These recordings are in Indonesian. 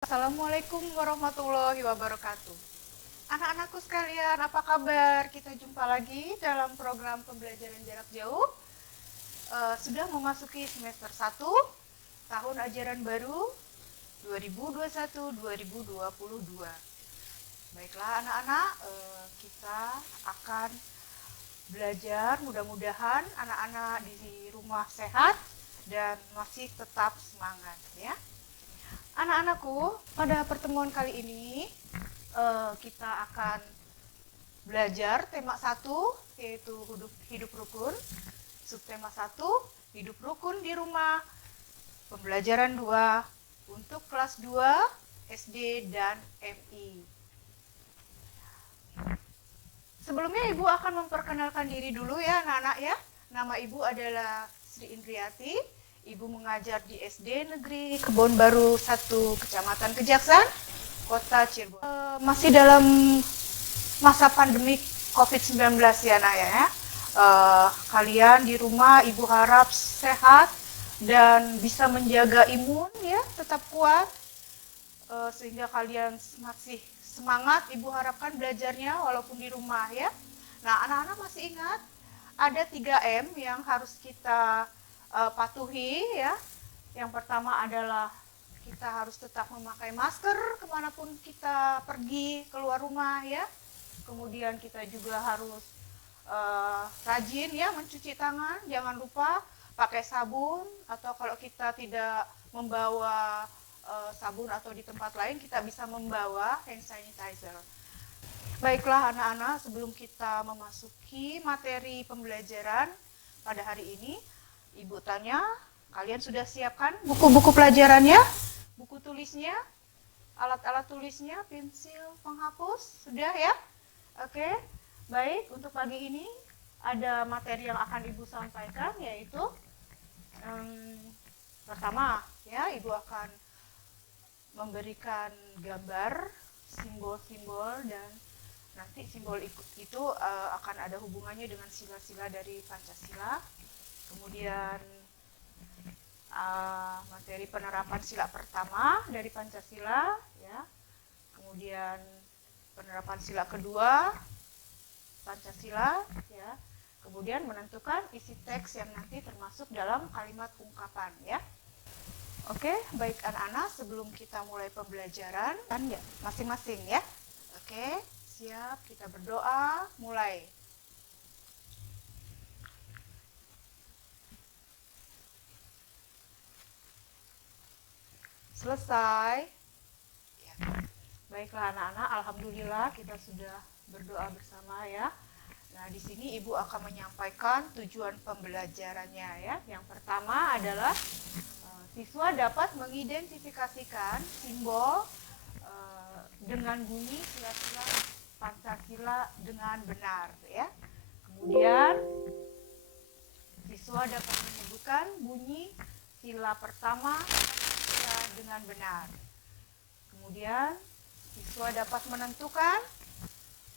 Assalamualaikum warahmatullahi wabarakatuh. Anak-anakku sekalian, apa kabar? Kita jumpa lagi dalam program pembelajaran jarak jauh. Sudah memasuki semester 1, tahun ajaran baru 2021-2022. Baiklah anak-anak, kita akan belajar. Mudah-mudahan anak-anak di rumah sehat dan masih tetap semangat ya. Anak-anakku, pada pertemuan kali ini kita akan belajar tema 1, yaitu hidup rukun. Subtema 1, hidup rukun di rumah. Pembelajaran 2 untuk kelas 2 SD dan MI. Sebelumnya Ibu akan memperkenalkan diri dulu ya anak-anak ya. Nama Ibu adalah Sri Indriati. Ibu mengajar di SD Negeri Kebon Baru 1, Kecamatan Kejaksan, Kota Cirebon. Masih dalam masa pandemi COVID-19 ya nak ya. Kalian di rumah Ibu harap sehat dan bisa menjaga imun ya, tetap kuat. Sehingga kalian masih semangat, Ibu harapkan belajarnya walaupun di rumah ya. Nah, anak-anak masih ingat ada 3M yang harus kita patuhi ya. Yang pertama adalah kita harus tetap memakai masker kemanapun kita pergi keluar rumah ya. Kemudian kita juga harus rajin ya mencuci tangan, jangan lupa pakai sabun, atau kalau kita tidak membawa sabun atau di tempat lain kita bisa membawa hand sanitizer. Baiklah anak-anak, sebelum kita memasuki materi pembelajaran pada hari ini, Ibu tanya, kalian sudah siapkan buku-buku pelajarannya, buku tulisnya, alat-alat tulisnya, pensil, penghapus, sudah ya? Oke, baik, untuk pagi ini ada materi yang akan Ibu sampaikan, yaitu pertama ya, Ibu akan memberikan gambar, simbol-simbol, dan nanti simbol itu akan ada hubungannya dengan sila-sila dari Pancasila. Kemudian materi penerapan sila pertama dari Pancasila ya. Kemudian penerapan sila kedua Pancasila ya. Kemudian menentukan isi teks yang nanti termasuk dalam kalimat ungkapan ya. Oke, baik anak-anak, sebelum kita mulai pembelajaran kan ya masing-masing ya. Oke, siap, kita berdoa, mulai. Selesai ya. Baiklah anak-anak, alhamdulillah kita sudah berdoa bersama ya. Nah, di sini Ibu akan menyampaikan tujuan pembelajarannya ya. Yang pertama adalah siswa dapat mengidentifikasikan simbol dengan bunyi sila-sila Pancasila dengan benar ya. Kemudian siswa dapat menyebutkan bunyi sila pertama dengan benar. Kemudian siswa dapat menentukan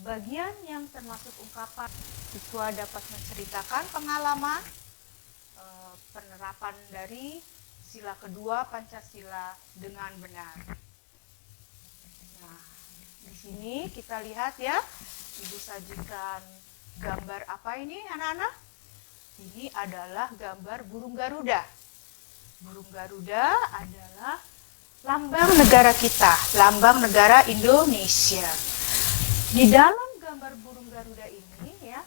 bagian yang termasuk ungkapan. Siswa dapat menceritakan pengalaman penerapan dari sila kedua Pancasila dengan benar. Nah, di sini kita lihat ya, Ibu sajikan gambar apa ini anak-anak? Ini adalah gambar burung Garuda. Burung Garuda adalah lambang negara kita, lambang negara Indonesia. Di dalam gambar burung Garuda ini ya,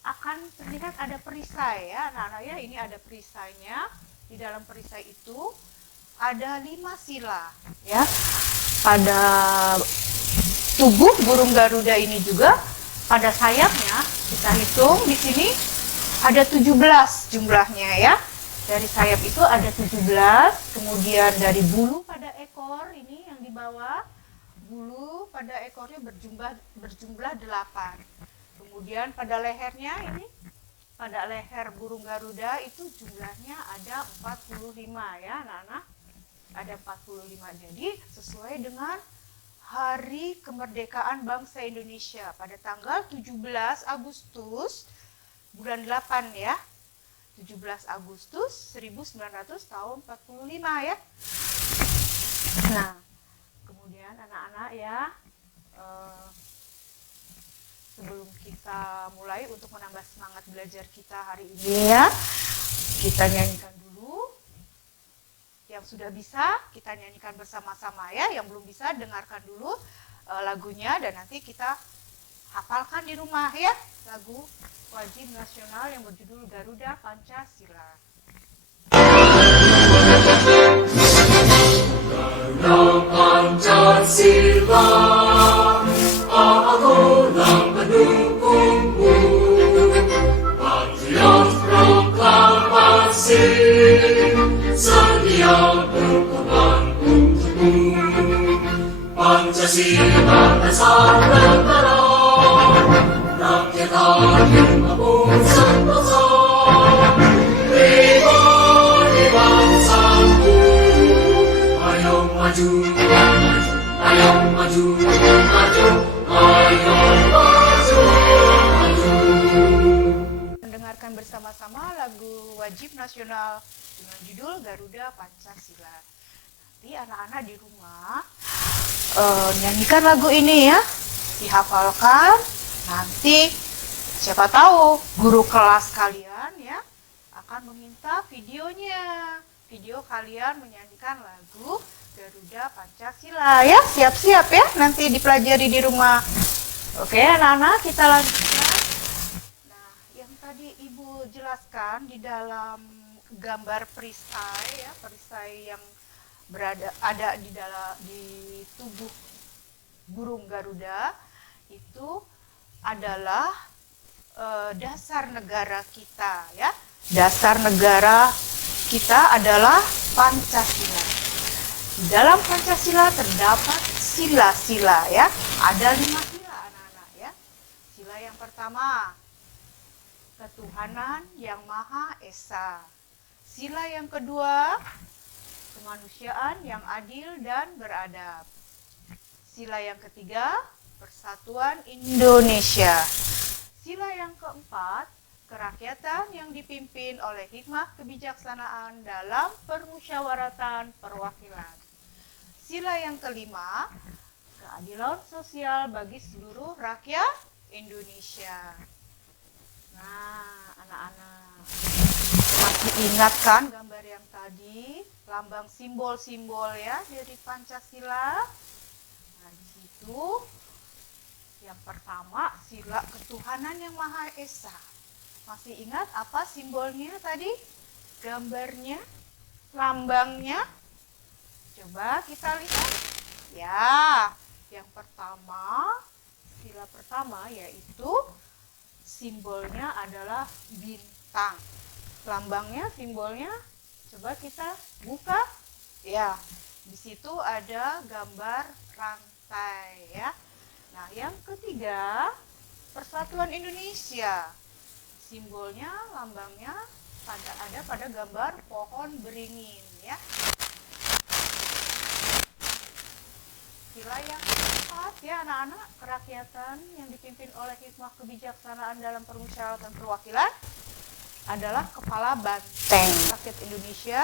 akan terlihat ada perisai ya, anak-anak ya, ini ada perisainya. Di dalam perisai itu ada 5 sila ya. Pada tubuh burung Garuda ini juga, pada sayapnya kita hitung di sini ada 17 jumlahnya ya. Dari sayap itu ada 17, kemudian dari bulu pada ekor ini yang di bawah, bulu pada ekornya berjumlah 8. Kemudian pada lehernya ini, pada leher burung Garuda itu jumlahnya ada 45 ya anak-anak. Ada 45, jadi sesuai dengan Hari Kemerdekaan Bangsa Indonesia pada tanggal 17 Agustus bulan 8 ya. 17 Agustus 1945 ya. kita mulai untuk menambah semangat belajar kita hari ini ya. Kita nyanyikan dulu. Yang sudah bisa kita nyanyikan bersama-sama ya. Yang belum bisa dengarkan dulu lagunya dan nanti kita hafalkan di rumah ya. Lagu wajib nasional yang berjudul Garuda Pancasila. Garuda Pancasila, akulah pendukungmu, patriot proklamasi, sedia berkorban untukmu. Pancasila dasar negara, rakyat hadir membangun sentosa. Maju, ayo maju, maju, ayo maju, maju. Mendengarkan bersama-sama lagu wajib nasional dengan judul Garuda Pancasila. Nanti anak-anak di rumah nyanyikan lagu ini ya, dihafalkan. Nanti siapa tahu guru kelas kalian ya akan meminta videonya. Video kalian menyanyikan lagu Garuda Pancasila ya, siap-siap ya nanti dipelajari di rumah. Oke anak-anak, kita lanjutkan. Nah, yang tadi Ibu jelaskan di dalam gambar perisai ya, perisai yang ada di tubuh burung Garuda itu adalah dasar negara kita ya. Dasar negara kita adalah Pancasila. Di dalam Pancasila terdapat sila-sila ya. Ada 5 sila anak-anak ya. Sila yang pertama, ketuhanan yang Maha Esa. Sila yang kedua, kemanusiaan yang adil dan beradab. Sila yang ketiga, persatuan Indonesia. Sila yang keempat, kerakyatan yang dipimpin oleh hikmah kebijaksanaan dalam permusyawaratan perwakilan. Sila yang kelima, keadilan sosial bagi seluruh rakyat Indonesia. Nah, anak-anak masih ingat kan gambar yang tadi, lambang simbol-simbol ya dari Pancasila. Nah, di situ yang pertama sila ketuhanan yang Maha Esa. Masih ingat apa simbolnya tadi? Gambarnya, lambangnya? Coba kita lihat. Ya, yang pertama, sila pertama yaitu simbolnya adalah bintang. Lambangnya, simbolnya, coba kita buka. Ya, di situ ada gambar rantai ya. Nah, yang ketiga, Persatuan Indonesia. Simbolnya, lambangnya ada pada gambar pohon beringin ya. Sila yang keempat ya anak-anak, kerakyatan yang dipimpin oleh hikmah kebijaksanaan dalam permusyawaratan perwakilan adalah kepala banteng. Rakyat Indonesia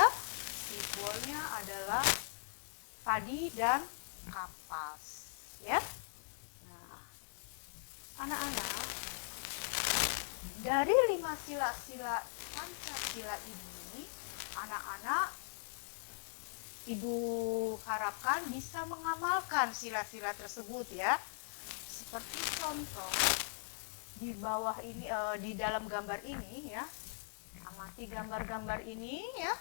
simbolnya adalah padi dan kapas ya. Nah, anak-anak, dari 5 sila-sila Pancasila ini, anak-anak Ibu harapkan bisa mengamalkan sila-sila tersebut ya. Seperti contoh di bawah ini, di dalam gambar ini ya. Amati gambar-gambar ini ya.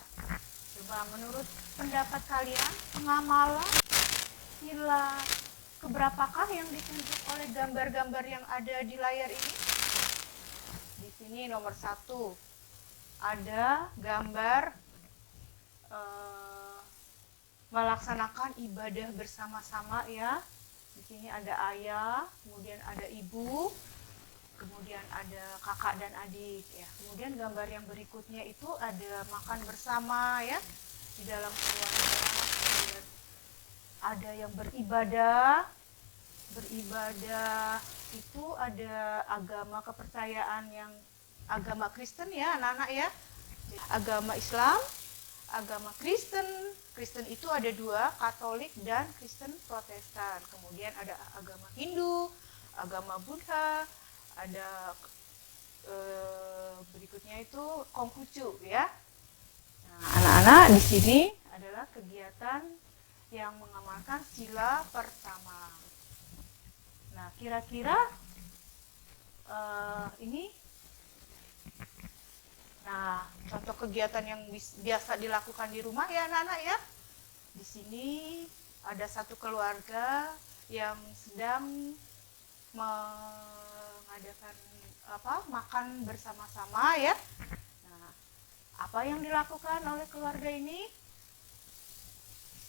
Coba menurut pendapat kalian, pengamalan sila keberapakah yang ditunjuk oleh gambar-gambar yang ada di layar ini? Di sini nomor 1 ada gambar melaksanakan ibadah bersama-sama ya. Di sini ada ayah, kemudian ada ibu, kemudian ada kakak dan adik ya. Kemudian gambar yang berikutnya itu ada makan bersama ya di dalam keluarga. Kemudian ada yang beribadah. Beribadah itu ada agama kepercayaan yang agama Kristen ya anak-anak ya. Agama Islam, agama Kristen. Kristen itu ada 2, Katolik dan Kristen Protestan. Kemudian ada agama Hindu, agama Buddha, ada berikutnya itu Konghucu ya. Nah, anak-anak di sini adalah kegiatan yang mengamalkan sila pertama. Nah, kira-kira ini, nah contoh kegiatan yang biasa dilakukan di rumah ya anak-anak ya. Di sini ada satu keluarga yang sedang mengadakan makan bersama-sama ya. Nah, apa yang dilakukan oleh keluarga ini?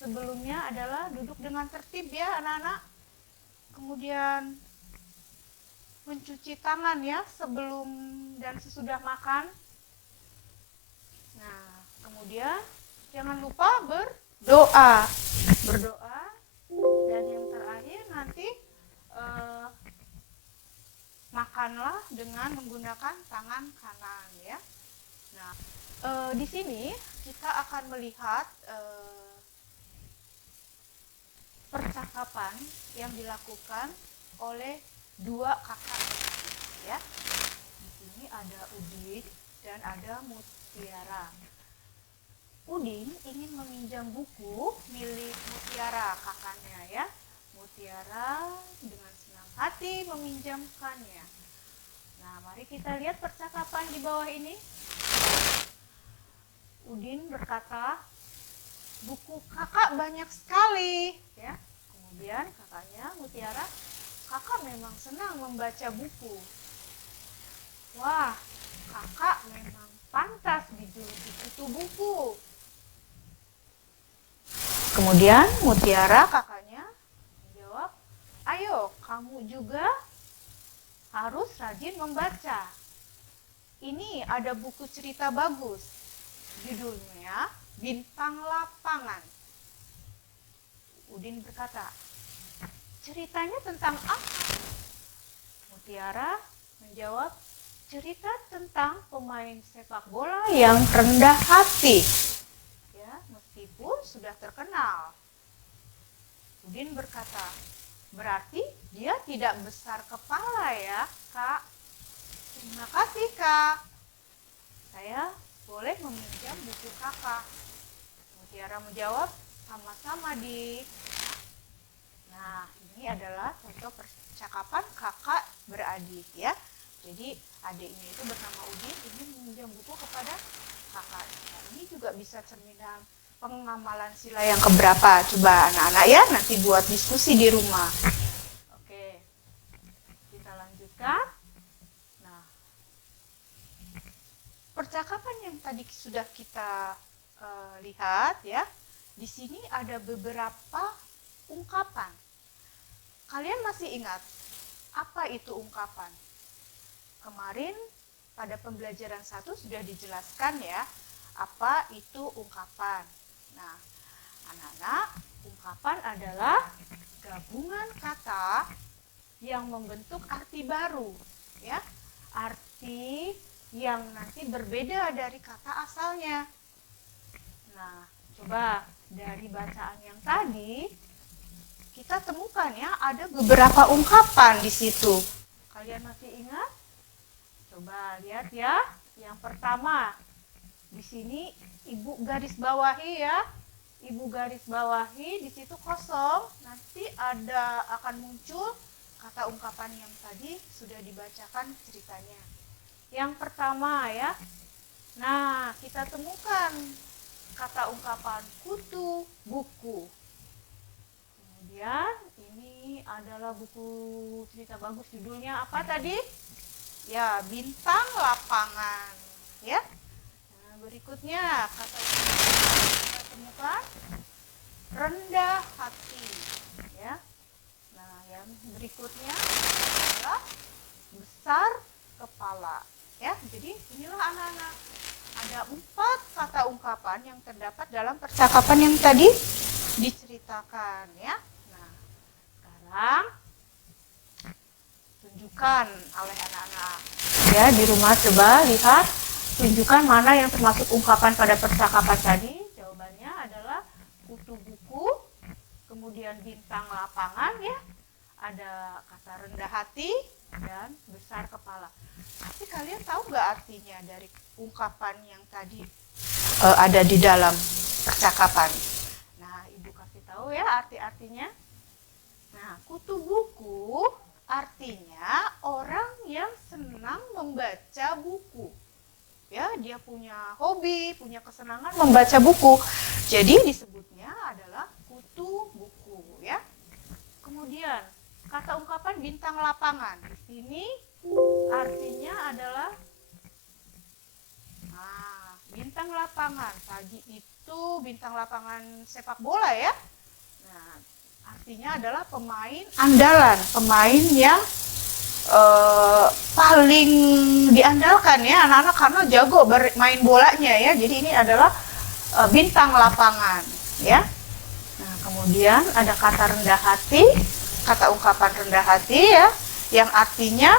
Sebelumnya adalah duduk dengan tertib ya anak-anak. Kemudian mencuci tangan ya sebelum dan sesudah makan. Nah, kemudian jangan lupa berdoa. Berdoa, dan yang terakhir nanti makanlah dengan menggunakan tangan kanan ya. Nah, di sini kita akan melihat percakapan yang dilakukan oleh dua kakak ya. Di sini ada Udin dan ada Mutiara. Udin ingin meminjam buku milik Mutiara, kakaknya ya. Mutiara dengan senang hati meminjamkannya. Nah, mari kita lihat percakapan di bawah ini. Udin berkata, buku kakak banyak sekali ya. Kemudian kakaknya Mutiara, kakak memang senang membaca buku. Wah, kakak memang pantas dijuluki kutu buku. Kemudian Mutiara kakaknya menjawab, ayo kamu juga harus rajin membaca. Ini ada buku cerita bagus. Judulnya Bintang Lapangan. Udin berkata, ceritanya tentang apa? Mutiara menjawab, cerita tentang pemain sepak bola yang rendah hati. Ya, meskipun sudah terkenal. Udin berkata, berarti dia tidak besar kepala ya, Kak. Terima kasih, Kak. Saya boleh meminjam buku kakak. Mutiara menjawab, sama-sama, Dik. Nah, ini adalah contoh percakapan kakak beradik ya. Jadi adiknya itu bernama Udin ingin meminjam buku kepada kakak. Nah, ini juga bisa cerminan pengamalan sila yang keberapa. Coba anak-anak ya nanti buat diskusi di rumah. Oke, kita lanjutkan. Nah, percakapan yang tadi sudah kita lihat ya. Di sini ada beberapa ungkapan. Kalian masih ingat apa itu ungkapan? Kemarin pada pembelajaran 1 sudah dijelaskan ya, apa itu ungkapan. Nah, anak-anak, ungkapan adalah gabungan kata yang membentuk arti baru, ya. Arti yang nanti berbeda dari kata asalnya. Nah, coba dari bacaan yang tadi kita temukan ya, ada beberapa ungkapan di situ. Kalian masih ingat? Coba lihat ya. Yang pertama, di sini Ibu garis bawahi ya. Ibu garis bawahi, di situ kosong. Nanti akan muncul kata ungkapan yang tadi sudah dibacakan ceritanya. Yang pertama ya. Nah, kita temukan kata ungkapan kutu buku. Kemudian ini adalah buku cerita bagus, judulnya apa tadi? Ya, Bintang Lapangan. Ya. Nah, berikutnya kata kita temukan rendah hati. Ya. Nah, yang berikutnya adalah besar kepala. Ya, jadi inilah anak-anak. Ada 4 kata ungkapan yang terdapat dalam percakapan yang tadi diceritakan ya. Nah, sekarang tunjukkan oleh anak-anak ya di rumah, coba lihat, tunjukkan mana yang termasuk ungkapan pada percakapan tadi. Jawabannya adalah kutu buku, kemudian bintang lapangan ya, ada kata rendah hati, dan besar kepala. Tapi kalian tahu nggak artinya dari ungkapan yang tadi ada di dalam percakapan? Nah, Ibu kasih tahu ya arti-artinya. Nah, kutu buku artinya orang yang senang membaca buku. Ya, dia punya hobi, punya kesenangan membaca buku. Jadi disebutnya adalah kutu buku, ya. Kemudian kata ungkapan bintang lapangan. Di sini artinya adalah bintang lapangan. Tadi itu bintang lapangan sepak bola ya. Nah, artinya adalah pemain andalan, pemain yang paling diandalkan ya anak-anak karena jago bermain bolanya ya. Jadi ini adalah bintang lapangan ya. Nah, kemudian ada kata rendah hati, kata ungkapan rendah hati ya, yang artinya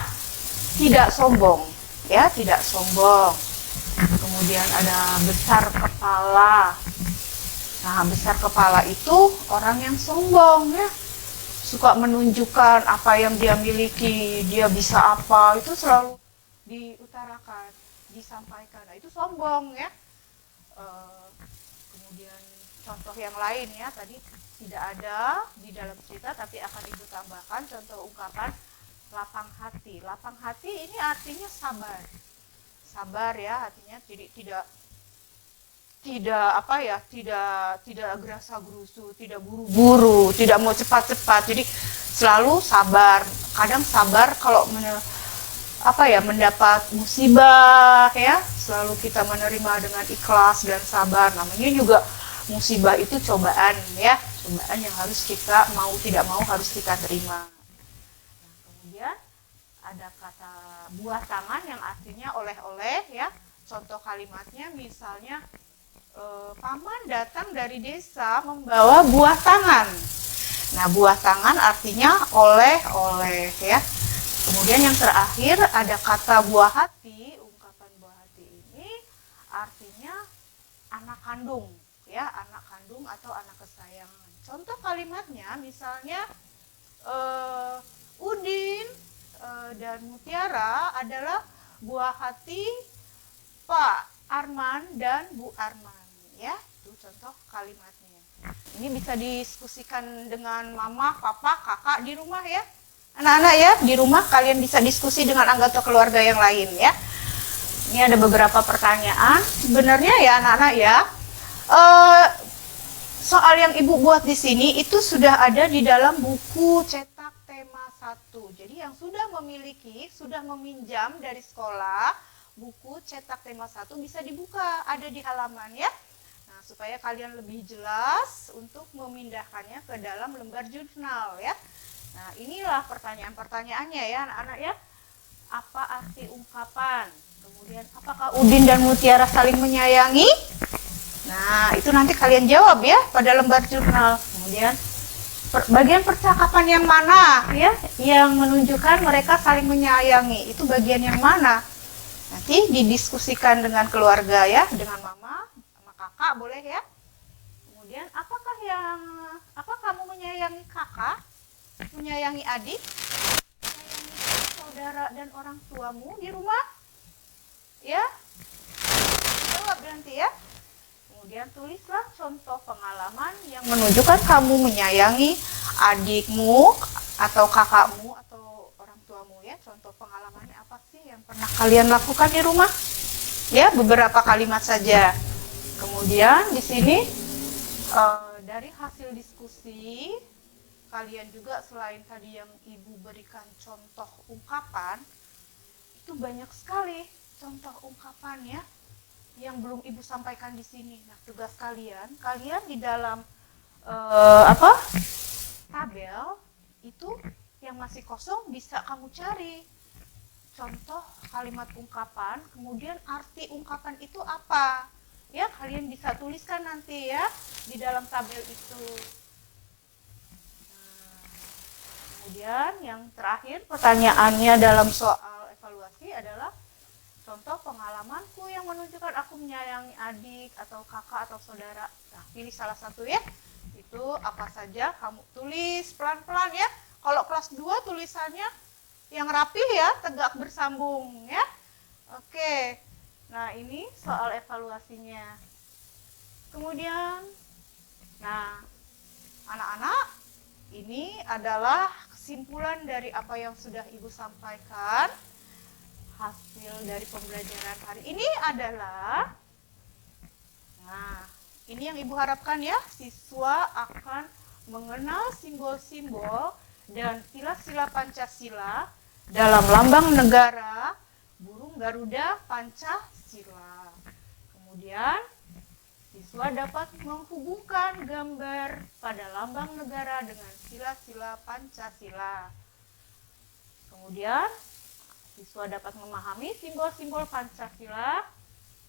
tidak sombong ya, tidak sombong. Kemudian ada besar kepala. Nah, besar kepala itu orang yang sombong ya, suka menunjukkan apa yang dia miliki, dia bisa apa, itu selalu diutarakan, disampaikan. Nah, itu sombong ya. Kemudian contoh yang lain ya, tadi tidak ada di dalam cerita tapi akan Ibu tambahkan contoh ungkapan lapang hati. Lapang hati ini artinya sabar. Sabar ya, artinya tidak gerasa-gerusu, tidak buru-buru, tidak mau cepat-cepat. Jadi selalu sabar. Kadang sabar kalau mendapat musibah ya, selalu kita menerima dengan ikhlas dan sabar. Namanya juga musibah itu cobaan ya, cobaan yang harus kita mau tidak mau harus kita terima. Nah, kemudian ada kata buah tangan yang artinya oleh-oleh ya. Contoh kalimatnya misalnya paman datang dari desa membawa buah tangan. Nah, buah tangan artinya oleh-oleh ya. Kemudian yang terakhir ada kata buah hati. Ungkapan buah hati ini artinya anak kandung ya, anak kandung atau anak kesayangan. Contoh kalimatnya misalnya Udin dan Mutiara adalah buah hati Pak Arman dan Bu Arman ya. Itu contoh kalimatnya. Ini bisa diskusikan dengan mama, papa, kakak di rumah ya. Anak-anak ya, di rumah kalian bisa diskusi dengan anggota keluarga yang lain ya. Ini ada beberapa pertanyaan. Sebenarnya ya anak-anak ya, soal yang Ibu buat di sini itu sudah ada di dalam buku cetak tema 1. Jadi yang sudah memiliki, sudah meminjam dari sekolah buku cetak tema 1 bisa dibuka, ada di halaman ya. Nah, supaya kalian lebih jelas untuk memindahkannya ke dalam lembar jurnal ya. Nah, inilah pertanyaan-pertanyaannya ya anak-anak ya. Apa arti ungkapan? Kemudian apakah Udin dan Mutiara saling menyayangi? Nah, itu nanti kalian jawab ya pada lembar jurnal. Kemudian bagian percakapan yang mana ya yang menunjukkan mereka saling menyayangi? Itu bagian yang mana? Nanti didiskusikan dengan keluarga ya, dengan mama sama kakak boleh ya. Kemudian apa kamu menyayangi kakak? Menyayangi adik? Menyayangi saudara dan orang tuamu di rumah? Ya? Jawab nanti ya. Kemudian tulislah contoh pengalaman yang menunjukkan kamu menyayangi adikmu atau kakakmu atau orang tuamu ya. Contoh pengalamannya apa sih yang pernah kalian lakukan di rumah? Ya, beberapa kalimat saja. Kemudian di sini dari hasil diskusi kalian juga selain tadi yang Ibu berikan contoh ungkapan, itu banyak sekali contoh ungkapan ya yang belum Ibu sampaikan di sini. Nah, tugas kalian di dalam tabel itu yang masih kosong bisa kamu cari contoh kalimat ungkapan, kemudian arti ungkapan itu apa. Ya, kalian bisa tuliskan nanti ya di dalam tabel itu. Nah, kemudian yang terakhir pertanyaannya dalam soal evaluasi adalah contoh pengalamanku yang menunjukkan aku menyayangi adik atau kakak atau saudara. Nah, pilih salah satu ya. Itu apa saja kamu tulis pelan-pelan ya. Kalau kelas 2 tulisannya yang rapih ya, tegak bersambung ya. Oke. Nah, ini soal evaluasinya. Kemudian, nah, anak-anak, ini adalah kesimpulan dari apa yang sudah Ibu sampaikan. Hasil dari pembelajaran hari ini adalah, nah, ini yang Ibu harapkan ya, siswa akan mengenal simbol-simbol dan sila-sila Pancasila dalam lambang negara, burung Garuda Pancasila. Kemudian, siswa dapat menghubungkan gambar pada lambang negara dengan sila-sila Pancasila. Kemudian, siswa dapat memahami simbol-simbol Pancasila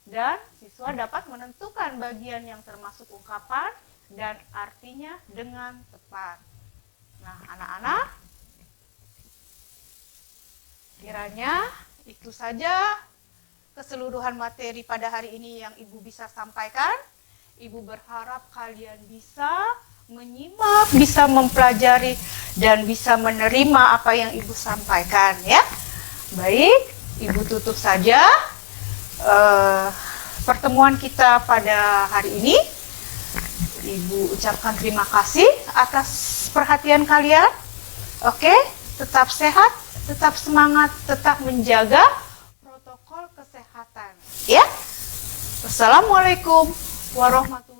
dan siswa dapat menentukan bagian yang termasuk ungkapan dan artinya dengan tepat. Nah, anak-anak, kiranya itu saja keseluruhan materi pada hari ini yang Ibu bisa sampaikan. Ibu berharap kalian bisa menyimak, bisa mempelajari, dan bisa menerima apa yang Ibu sampaikan ya. Baik, Ibu tutup saja pertemuan kita pada hari ini. Ibu ucapkan terima kasih atas perhatian kalian. Oke, tetap sehat, tetap semangat, tetap menjaga protokol kesehatan. Ya, wassalamualaikum warahmatullahi wabarakatuh.